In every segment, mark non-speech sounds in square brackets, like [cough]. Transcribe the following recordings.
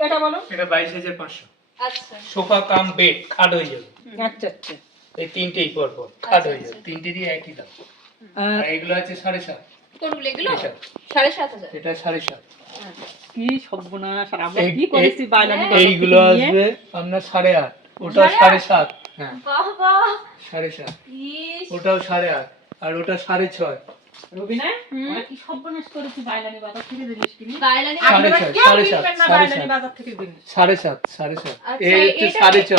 এটা বলো? এটা বাইশ হাজার পাঁচশো। আচ্ছা। সোফা কাম বেড খাট হয়ে যাবে। আচ্ছা আচ্ছা। এই তিনটেই পর পর খাট হয়ে যাবে। তিনটেরই একই দাম। আর এগুলো আছে সাড়ে সাত। কোনগুলো এগুলো? সাড়ে সাত হাজার। এটা সাড়ে সাত। কি সর্বনাশ আমরা কি করেছি হ্যাঁ। বাইলানি এইগুলো আসবে আপনার সাড়ে আট। ওটাও সাড়ে সাড়ে সাত। হ্যাঁ। সাড়ে সাত। ওটাও সাড়ে আট। আর ওটা সাড়ে ছয়। রবিনা হুম। কি সর্বনাশ করেছি বাইলানি বাজার থেকে জিনিস কিনি? বাইলানি আপনারা কেউ কিনবেন না বাইলানি বাজার থেকে জিনিস। সাড়ে সাত সাড়ে সাত। আচ্ছা, এই হচ্ছে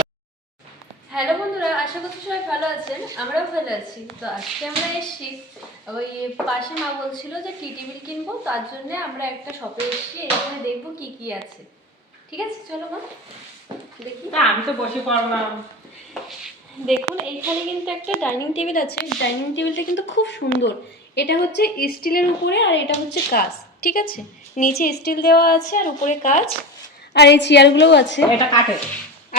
হ্যালো বন্ধুরা আশা করছি সবাই ভালো আছেন আমরাও ভালো আছি। তো আজকে আমরা এসেছি ওই পাশে মা বলছিল যে টি টেবিল কিনবো তার জন্য আমরা একটা শপে এসেছি এখানে দেখব কি কি আছে। ঠিক আছে চলো মা দেখি। আমি তো বসে পড়লাম। দেখুন এইখানে কিন্তু একটা ডাইনিং টেবিল আছে ডাইনিং টেবিলটা কিন্তু খুব সুন্দর। এটা হচ্ছে স্টিলের উপরে আর এটা হচ্ছে কাঁচ ঠিক আছে? নিচে স্টিল দেওয়া আছে আর উপরে কাঁচ। আর এই চেয়ারগুলোও আছে। এটা কাঠের।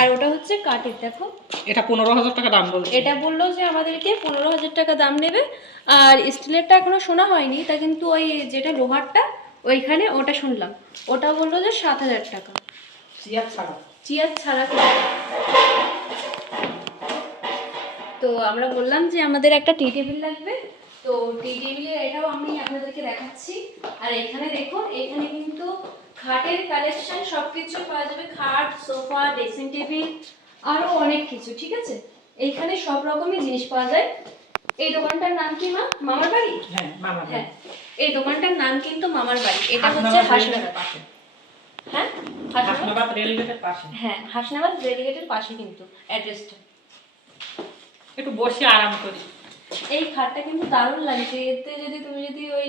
আর ওটা হচ্ছে কাঠের দেখো। এটা পনেরো হাজার টাকা দাম বলছে। এটা বলল যে আমাদেরকে পনেরো হাজার টাকা দাম নেবে। আর স্টিলেরটা এখনও শোনা হয়নি তা কিন্তু ওই যেটা লোহারটা ওইখানে ওটা শুনলাম। ওটা বলল যে সাত হাজার টাকা। চেয়ার ছাড়া। চেয়ার ছাড়া তো আমরা বললাম যে আমাদের একটা টি টেবিল লাগবে। তো টি টেবিলের এটাও আমি আপনাদেরকে দেখাচ্ছি। আর এখানে দেখুন এখানে কিন্তু খাটের কালেকশন সব কিছু পাওয়া যাবে। খাট সোফা ড্রেসিং টেবিল আরও অনেক কিছু ঠিক আছে? এইখানে সব রকমই জিনিস পাওয়া যায়। এই দোকানটার নাম কি মা? মামার বাড়ি? হ্যাঁ মামা হ্যাঁ এই দোকানটার নাম কিন্তু মামার বাড়ি। এটা হচ্ছে হাসনাবাদ। পাশে। হ্যাঁ? হাসনাবাদ রেলগেটের পাশে। হ্যাঁ হাসনাবাদ রেলগেটের পাশে কিন্তু অ্যাড্রেসটা একটু বসে আরাম করি। এই খাটটা কিন্তু দারুণ লাগছে। এতে যদি তুমি যদি ওই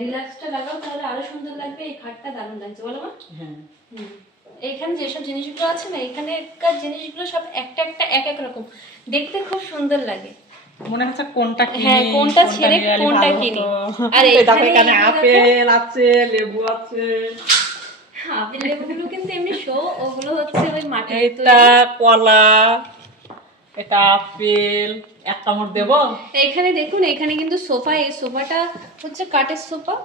রিল্যাক্সটা লাগাও তাহলে আরও সুন্দর লাগবে। এই খাটটা দারুণ লাগছে। বলো মা। হ্যাঁ। এইখানে যেসব জিনিসগুলো আছে না এখানেকার জিনিসগুলো সব একটা একটা এক এক রকম। দেখতে খুব সুন্দর লাগে। মনে হচ্ছে কোনটা কিনি হ্যাঁ, কোনটা ছেড়ে কোনটা কিনি। আর এখানে এখানে আপেল আছে লেবু আছে। আপেল লেবুগুলো কিন্তু এমনি শো ওগুলো হচ্ছে ওই মাটির এটা কলা। এটা আপেল, এক কামড় দেবো? এখানে দেখুন, এখানে কিন্তু সোফা, এই সোফাটা হচ্ছে কাঠের সোফা।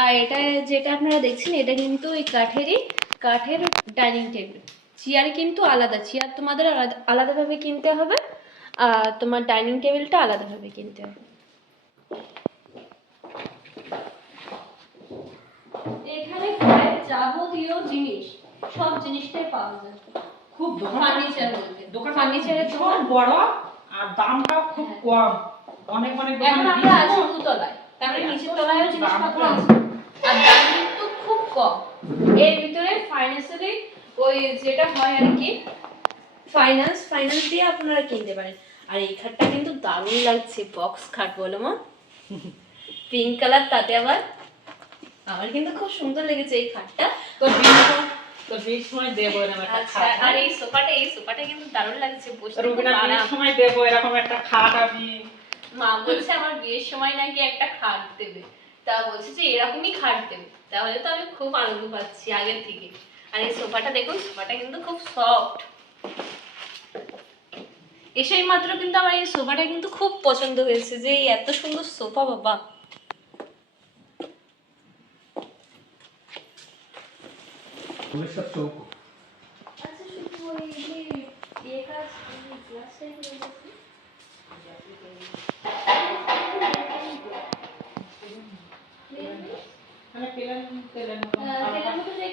আর এটা যেটা আপনারা দেখছেন, এটা কিন্তু ওই কাঠেরই, কাঠের ডাইনিং টেবিল। চেয়ার কিন্তু আলাদা, চেয়ার তোমাদের আলাদা, আলাদাভাবে কিনতে হবে, আর তোমার ডাইনিং টেবিলটা আলাদাভাবে কিনতে হবে। এখানে যাবতীয় জিনিস, সব জিনিসটাই পাওয়া যায়। খুব ফার্নিচার বলতে। দোকান ফার্নিচারের দোকান বড় আর দামটাও খুব কম। অনেক অনেক এখন আমরা আছি দুতলায়। এত নিচের তলায়ও জিনিসপত্র আছে। আর দাম কিন্তু খুব কম। এর ভিতরে ফাইন্যান্সিয়ালি ওই যেটা হয় আর কি ফাইন্যান্স ফাইন্যান্স দিয়ে আপনারা কিনতে পারেন। আর এই খাটটা কিন্তু দারুণ লাগছে বক্স খাট বলো মা। [laughs] পিঙ্ক কালার তাতে আবার আমার কিন্তু খুব সুন্দর লেগেছে এই খাটটা। তো তো বিশ সময় দেবো এরকম একটা আচ্ছা খাট আর এই সোফাটা এই সোফাটা কিন্তু দারুণ লাগছে বসতে খুব রবিনা সময় দেবো এরকম একটা খাট আমি। মা বলছে আমার বিয়ের সময় নাকি একটা খাট দেবে। তা বলছে যে এরকমই খাট দেবে। তাহলে তো আমি খুব আনন্দ পাচ্ছি আগের থেকে। আর এই সোফাটা দেখুন সোফাটা কিন্তু খুব সফট এসেই মাত্র কিন্তু আমার এই সোফাটা কিন্তু খুব পছন্দ হয়েছে যে এত সুন্দর সোফা বাবা সব চৌকো আচ্ছা শুধু ওই যে ইয়ে কাজ গ্লাস টাইপের মানে পেলেন পেলেন মতন এটার মধ্যে যে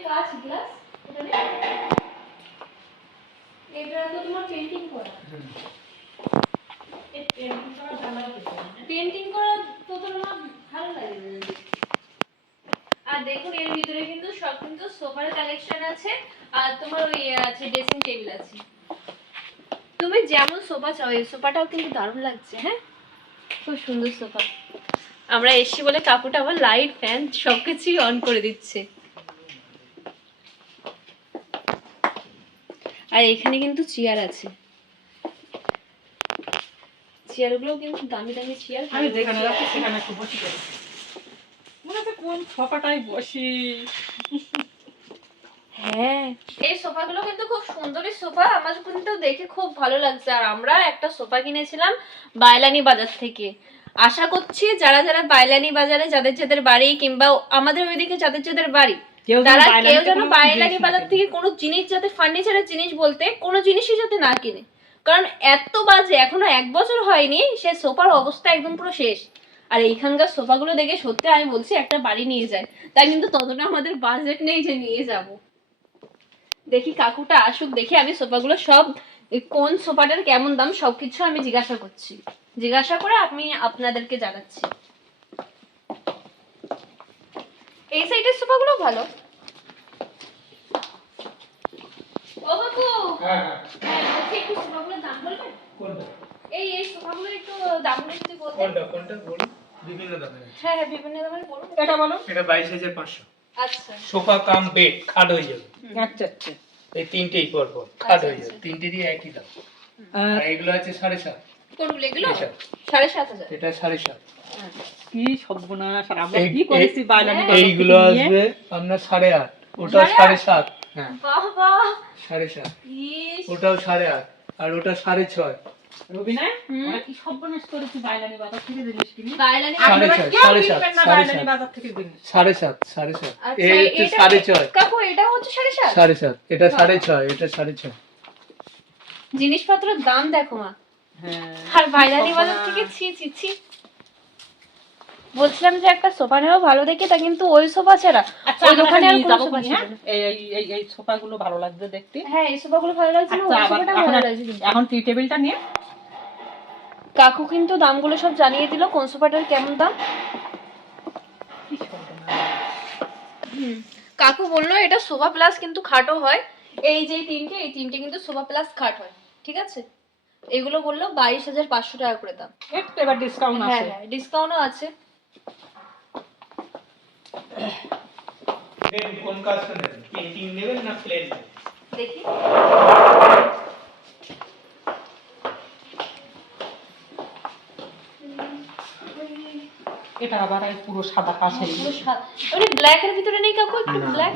কাজ গ্লাস এটা নেই? এটা তো তোমার পেন্টিং করা এই পেন্টিং করা জানলার পিছনে। পেন্টিং করা তো তোমার ভালো লাগে না দেখতে। আর দেখুন এর ভিতরে কিন্তু সব কিন্তু সোফার কালেকশন আছে আর তোমার ওই আছে ড্রেসিং টেবিল আছে। তুমি যেমন সোফা চাও এই সোফাটাও কিন্তু দারুণ লাগছে হ্যাঁ? খুব সুন্দর সোফা। আমরা এসছি বলে কাকুটা আবার লাইট ফ্যান সব কিছুই অন করে দিচ্ছে। আর এখানে কিন্তু চেয়ার আছে। চেয়ারগুলো কিন্তু দামি দামি চেয়ার আমি যেখানে যাচ্ছি সেখানে একটু বসি মনে হচ্ছে কোন সোফাটাই বসি। হ্যাঁ। এই সোফাগুলো কিন্তু খুব সুন্দরই সোফা। আমার কিন্তু দেখে খুব ভালো লাগছে। আর আমরা একটা সোফা কিনেছিলাম বাইলানি বাজার থেকে। আশা করছি যারা যারা বাইলানি বাজারে যাদের যাদের বাড়ি কিংবা আমাদের ওইদিকে যাদের যাদের বাড়ি তারা কেউ যেন বাজার থেকে কোনো জিনিস যাতে ফার্নিচারের জিনিস বলতে কোনো জিনিসই যাতে না কিনে। কারণ এত বাজে এখনও এক বছর হয়নি সে সোফার অবস্থা একদম পুরো শেষ। আর এইখানকার সোফাগুলো দেখে সত্যি আমি বলছি একটা বাড়ি নিয়ে যায় তাই কিন্তু ততটা আমাদের বাজেট নেই যে নিয়ে যাব। দেখি কাকুটা আসুক দেখি আমি সোফাগুলো সব কোন সোফাটার কেমন দাম সবকিছু আমি জিজ্ঞাসা করছি। জিজ্ঞাসা করে আমি আপনাদেরকে জানাচ্ছি। এই সাইডের সোফাগুলো ভালো? ও বাবু! হ্যাঁ হ্যাঁ। হ্যাঁ একটু সোফাগুলোর দাম বলবেন? কোনটা? এই এই সোফাগুলোর একটু দাম যদি বলতেন। কোনটা কোনটা বলুন? বিভিন্ন দামের। হ্যাঁ হ্যাঁ বিভিন্ন দামের বলুন। এটা বলো। এটা বাইশ হাজার পাঁচশো। আচ্ছা। সোফা কাম বেড খাট হয়ে যাবে। আচ্ছা আচ্ছা। এই তিনটেই পর পর খাট হয়ে আচ্ছা, যাবে। তিনটেরই একই দাম। আর এগুলো আছে সাড়ে সাত। কোনগুলো এগুলো? সাড়ে সাত হাজার। এটা সাড়ে সাত। কি সর্বনাশ। আমরা কি করেছি হ্যাঁ। বাইলানি এইগুলো আসবে আপনার সাড়ে আট। ওটাও সাড়ে সাড়ে সাত। হ্যাঁ। সাড়ে সাত। ওটাও সাড়ে আট। আর ওটা সাড়ে ছয়। রবিনা হুম। কি সর্বনাশ করেছি বাইলানি বাজার থেকে জিনিস কিনি? বাইলানি আপনারা কেউ কিনবেন না বাইলানি বাজার থেকে জিনিস? সাড়ে সাত সাড়ে সাত। আচ্ছা এই হচ্ছে সাড়ে ছয়। কাকু এটাও হচ্ছে সাড়ে সাত? সাড়ে সাত এটা সাড়ে ছয় এটা সাড়ে ছয়। জিনিসপত্রের দাম দেখো মা। হ্যাঁ। আর বাইরানি বাজার থেকে ছি ছি ছি। বলছিলাম যে একটা সোফা নেওয়া ভালো দেখে তা কিন্তু ওই সোফা ছাড়া। আচ্ছা ওই দোকানে আর কোনো সোফা ছিল হ্যাঁ? না। এই এই এই সোফাগুলো ভালো লাগছে দেখতে। হ্যাঁ এই সোফাগুলো ভালো লাগছে না আচ্ছা ওই সোফাটা ভালো লাগছে কিন্তু। এখন টি টেবিলটা নিয়ে কাকু কিন্তু দামগুলো সব জানিয়ে দিল কোন সোফাটার কেমন দাম? কি কাকু বলল এটা সোফা প্লাস কিন্তু খাটও হয়। এই যে তিনটে এই তিনটে কিন্তু সোফা প্লাস খাট হয় ঠিক আছে? এগুলো বলল বাইশ হাজার পাঁচশো টাকা করে দাম। একটু এবার ডিসকাউন্ট হ্যাঁ আছে। হ্যাঁ ডিসকাউন্টও আছে। কোন কাজটা নেবেন? পেন্টিং নেবেন না প্লেন দেখি। এটা আবার এই পুরো সাদা কাছে পুরো সা- মানে ব্ল্যাক এর ভিতরে নেই কাকু? একটু ব্ল্যাক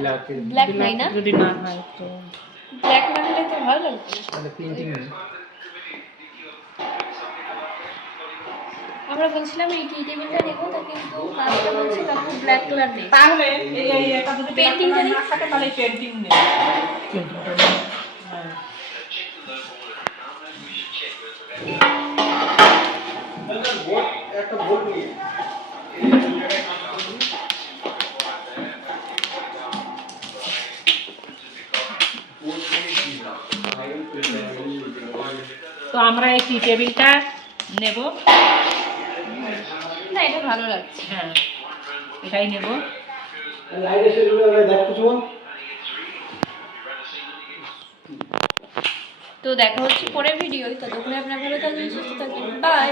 ব্ল্যাক নাই। না? যদি না হয় তো। ব্ল্যাক না হলে তো ভালো লাগবে। তাহলে পেন্টিং আমরা বলছিলাম এই টি টেবিলটা নেব তা কিন্তু কাজটা বলছে কাকু ব্ল্যাক কালার নেই। তাহলে এই এই এটা যদি Painting পেন্টিং টা না থাকে তাহলে পেন্টিং নেই। হ্যাঁ। তো আমরা এই টি টেবিলটা নেব। না এটা ভালো লাগছে। হ্যাঁ এটাই নেব। তো দেখা হচ্ছে পরে ভিডিও ততক্ষণে আপনার ভালো থাকবেন সুস্থ থাকবেন। বাই